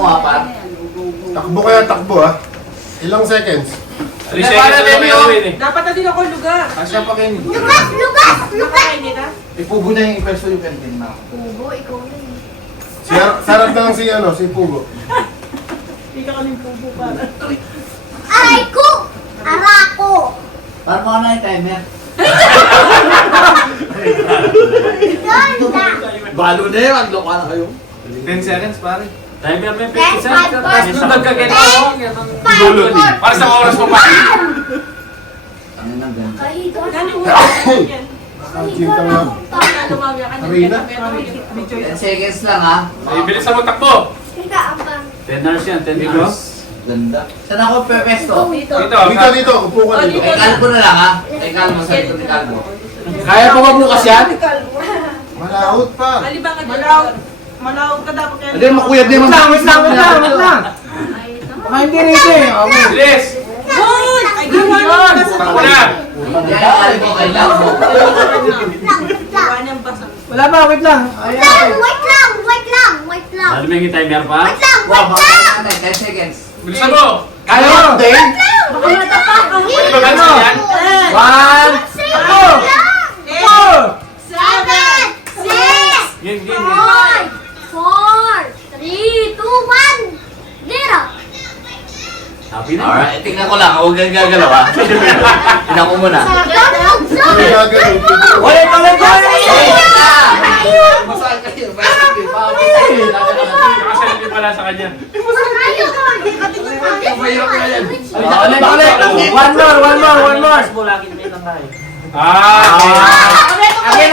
mo ha, par. Takbo kaya takbo ha. Ilang seconds? Dapat na din ako lugar. Asya pa kayo. Lugas! Lugas! Lugas! Nakainit ha? Ipubo na yung iperso yung kantin na. Pugo, ikaw na eh. Sarap na lang si Pugo. Hindi ka kaming pubo para. Aray ko! Arako! Par mo na yung timer. Ganda! Balo na yun, magloka na kayo. 10 seconds pare. Timer may 50 Yes, cents. bad Tapos boss. nung nagkagano ako, yan ang Dulot eh. Para sa oras mo pa. Ano nang ganda. Kahiga. Gano'n mo yan? Cinta nga. Lumawya ka na. Arena? 10 seconds lang ha. Ay, bilisan mo takbo. Higa ang bang. 10 hours yan, 10 hours. Ganda. Saan ako pepesto? Dito. Dito, upo ka dito. Kay Calvo na lang ha. Kay Calvo, sa likod ni Calvo. Kaya pa ba bukas yan? Malahot pa. Alibang ka Malawag ka dapat kaya. Hindi, makuyad din mo. Wait lang. Baka hindi rito eh. Bilis! Good! Ay, gawa ng basa. Takbo na! Hindi, Calvo, kay Calvo. Gawa ng basa. Wala ba? Wait lang. Wait lang! Wait lang! Wait lang! Ano may timer pa? Wait lang! Wow, Wait baka lang! na 10 seconds. Bilisan mo! Kaya mo? Baka matapak ka! Pwede ba ganun yan? 1, 2, 7! 6! Game, game, game. 5! 4! 3! 2! 1! Zero! Happy na. Alright, tingnan ko lang. Huwag kang gagalaw ha. Tingnan ko muna. Hindi gagawin. Ulit! Masaan kayo? Masaan kayo? Nakasalipin pala sa kanya. Ulit! One more! Again!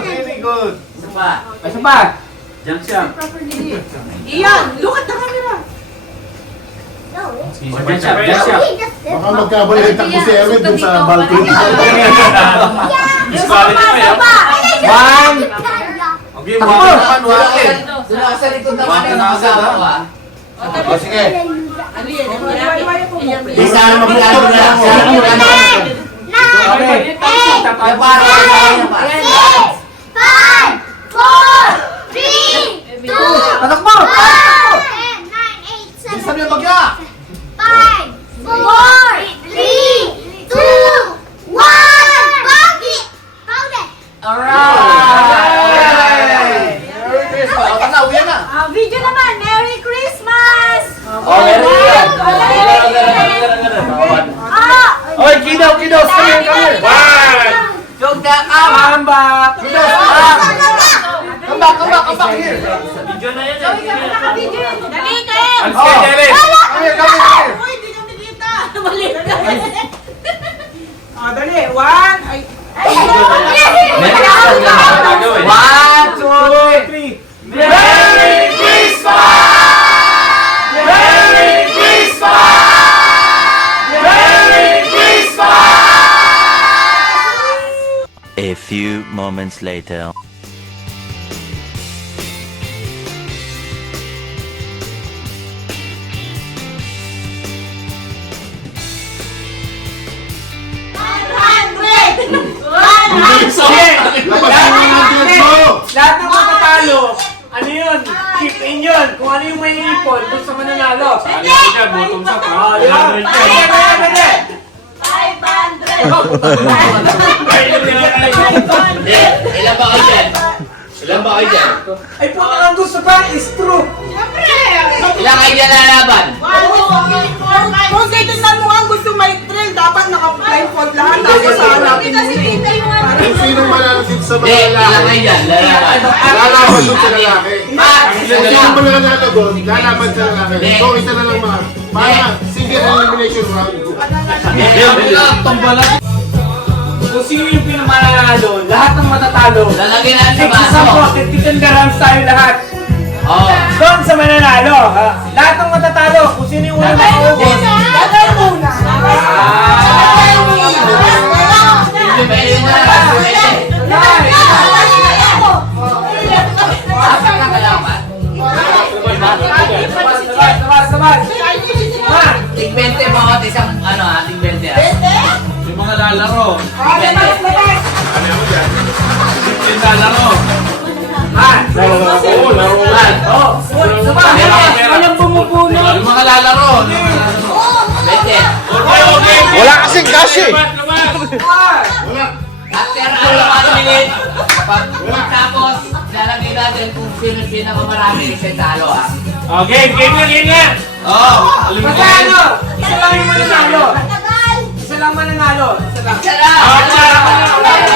Very good. Isa pa. Isa pa! Diyan siya. Iyan! Look at the camera! Diyan siya, diyan siya. Baka magkabalik ang takbo si Erwin dun sa balcony. Disquality pa yun. One! Okay, Takbo! one naman, one. Doon ako sa likod naman yung kasama ko ha. O sige. Ano yan? Iyan. Isa na magkano na lang. Isa na magkano na lang. Okay. Yung para kaya pa. 5! 4! 3! 2! Tatakbo! 9, 8, 7, Isa na yung magka. 5, 4, 3, 2, 1! Bakit? Paulit! Alright! Merry Christmas. O, tanda, uwi na. Video naman! Merry Christmas! Oh, Merry Christmas. Oy, kidaw! Come here! One! Joke na ka. Come back! Come back here. Video na yan. Naka-video yun! Dalitin! Ang schedule. Come here. Uy, hindi kami kita! Mali ka! Dali! One! Ay! One, two, three. Merry Christmas! Merry Christmas! Merry Christmas! A few moments later. Labasan mo ng dance mo! Lahat ng matatalo, ano yun? Keep in yun. Kung ano yung may ipon, doon sa mananalo. Ano yun dyan? Bottom up. Oh, yun. Pwede. 500! Ilan ba kayo dyan? Ilan ba kayo dyan? Ay, po ang gusto pa is true. Ilan kayo dyan lalaban? Kung titignan mo ang gusto may thrill, dapat naka-blindfold lahat. Tapos hanapin mo yun. Kung sino manalo dito sa Hindi, mga ilan lalaki. kayo dyan lalaban? Lalaban dun sa lalaki. Kung sino Ilan? manalo doon, lalaban sa lalaki. So, isa na lang mga. Para single elimination round. Kung sino yung pinamananalo, lahat ng matatalo. Lalagyan natin sa Sa baso. 10 grams tayo lahat. Oo. Doon sa mananalo. Ha? Lahat ng matatalo, kung sino yung unang makaubos. Hindi, pwede na lang. Pwede. Apat na kalaban. Sabas. Tig 20 bawat isang ano ha, tig 20 ha. Yung mga lalaro. Tig 20. Ano mo dyan? Yung lalaro. Oo, laruan. Walang bumubuno. Yung mga lalaro. Pwede. Okay. Wala kasing kasi. After 1 minute, tapos lalagay natin kung sino yung pinakamarami sa talo ha. Okay, game na. Oo. Basta ano, isa lang yung mananalo. Isa lang mananalo. Isa lang.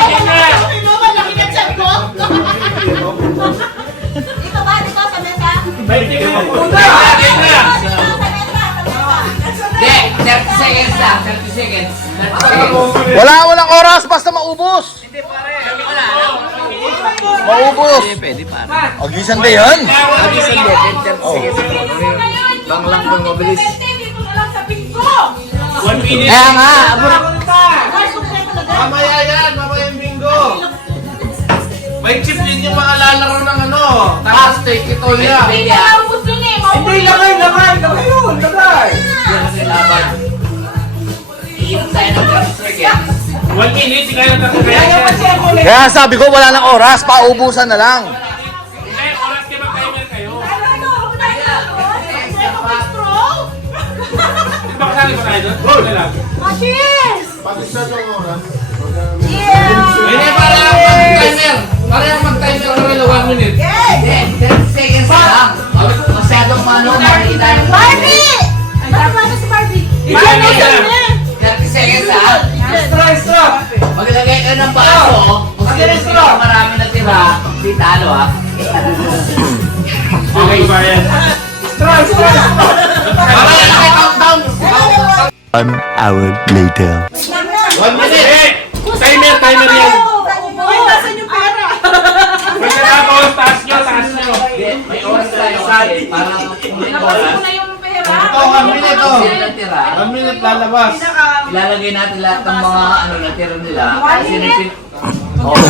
Game na. Dito ba? Dito sa mesa? Game na. Hindi, 30 seconds lang. 30 seconds. 30 seconds. Walang oras basta maubos. Maubos. Agisan ba yan? Bang lang kung mabilis. Dito na lang sa pinto. 1 minute. Kaya nga. Mamaya yan, mamaya yung bingo. May chip din yung mga lalaro ng ano. Tapos take it all yan. Hindi na ubus yun eh. Hindi, lagay yun. Lagay. Yan kasi laban. Iinit tayo ng 30 seconds. 1 minute, sige lang tapos. Kaya kasi ako ulit. Kaya sabi ko wala ng oras, paubusan na lang. Oras kayo mag-timer kayo. Di ba kasali ba tayo doon? Wala lang. Machines! Pati sa yung oras. Hindi, para mag-timer. Para mag-timer kami na 1 minute. Hindi, 30 seconds lang. Masyadong makikita yung Barbie! Ano ba ito si Barbie? 30 seconds lang. Extra. Maglagay ka ng baso. Kung sino marami na tira, di talo ha. Okay ba yan? Extra. Mamaya na kayo countdown. 1 hour later. 1 minute. Timer yan. Ay, nasan yung pera? Pwede na ako, taas nyo. Hindi, may oras tayo kasi para kung may oras. yung pera. Ito, 1 minute Kung oh. sino natira, 1 minute lalabas. ilalagay natin lahat ng mga ano natira nila. Kung sino yung Oh. Hoy,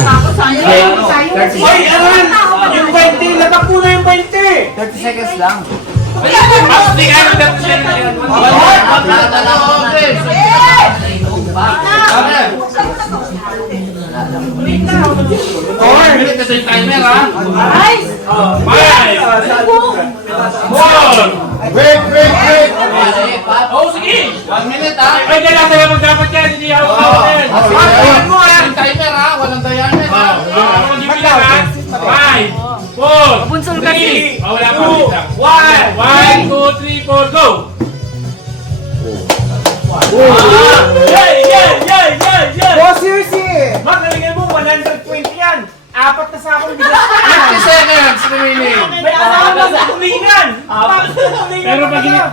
Aran! Yung 20, labak mo na yung 20! 30 seconds lang. Mas di kayo mag-timer yan. Minute na yung timer ha. 5, 4. Wait. Oh, sige. 1 minute ha. Ay, kailangan sila magdapat yan. Hindi ako mag-timer. Walang mo ha. Timer ha. Walang diameter ha. Ako mag-timer ha. 5, 4, 3. Wala pa. 1, 2, 3, 4, go. Boss Yersi! Magalingan mo, 120 yan! Apat na sa akong bigas. 50 seconds remaining. May asawa na sa tulingan!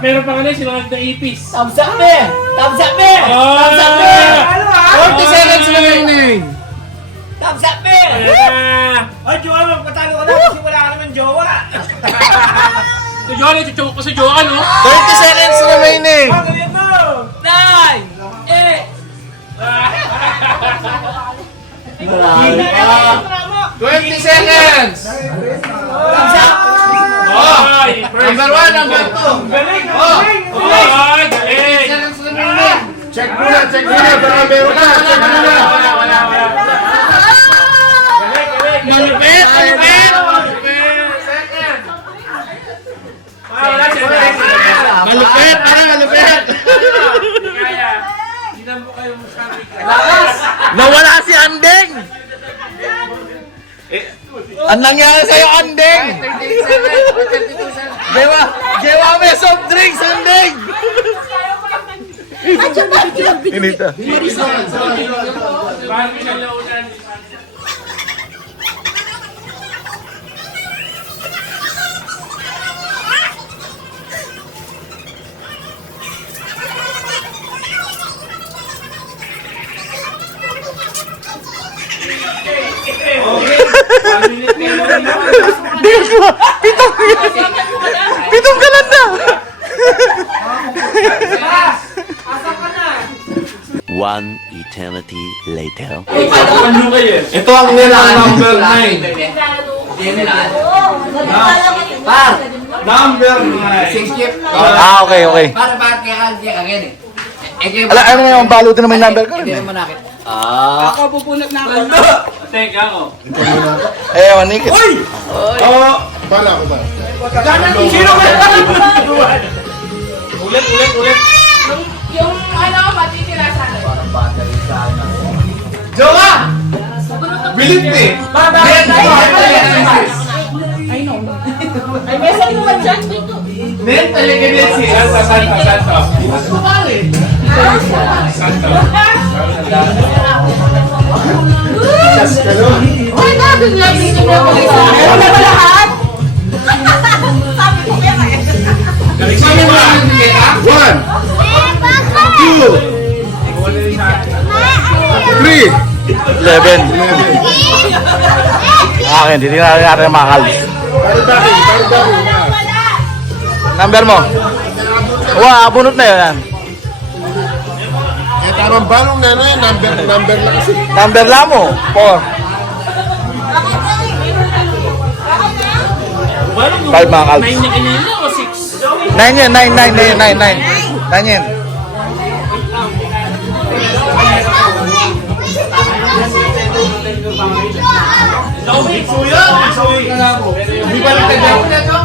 Pero pag ano, sinunod na ipis. Thumbs up me! Thumbs up me! Thumbs up me! Ano ha? 40 seconds remaining. Thumbs up me! Ay, jowa, magpatalo ka na kasi wala ka naman jowa. Ito Johan, ito ko sa Johan, oh. 30 seconds remaining. Magaling mo! 20 seconds. Ay, first. Number 1, number 2. Galing! Ay, galing. Seconds remaining. Check muna. Baka meron ka. Check muna. Wala. Malupit. Wala siya. Malupit. Hindi kaya. Ginambo kayo mo sa amin. Nawala si Andeng. Ang nangyari sa'yo, Andeng. 38 seconds. 32 seconds. Jewa may soft drinks, Andeng. Inita. Bakit siya naunan? Pitong kalan na. Asa ka na? 1 eternity later. Ano kayo? Ito ang nilang number 9. Par! Number 9. 6 chip. Okay. Para kaya kaya kagin eh. Ano naman yung balutin naman yung number ko? Hindi mo nakit. Ako pupunot na ako. Teka ako. Eh, manikit. Sino ba? Ulit. Yung ano, matitira sa akin. Jowa! Believe me! Bakit tayo? Ay, mesa mo man dyan. Net telekinesis! Santo. Uy, nabing lang dito na ako. Meron na ba lahat? Sabi ko kaya eh. Sabi mo lang kita? 11. Akin, titignan natin yung mga kalbs. Number mo. Abunot na yun. Tamang balong na ano yan, number lang kasi. Number lang mo. 4. 5 mga kalbs. 9 na kanina o 6? 9 yan, 9 yan. Suya! Suya! Di ba nagkagawa na to?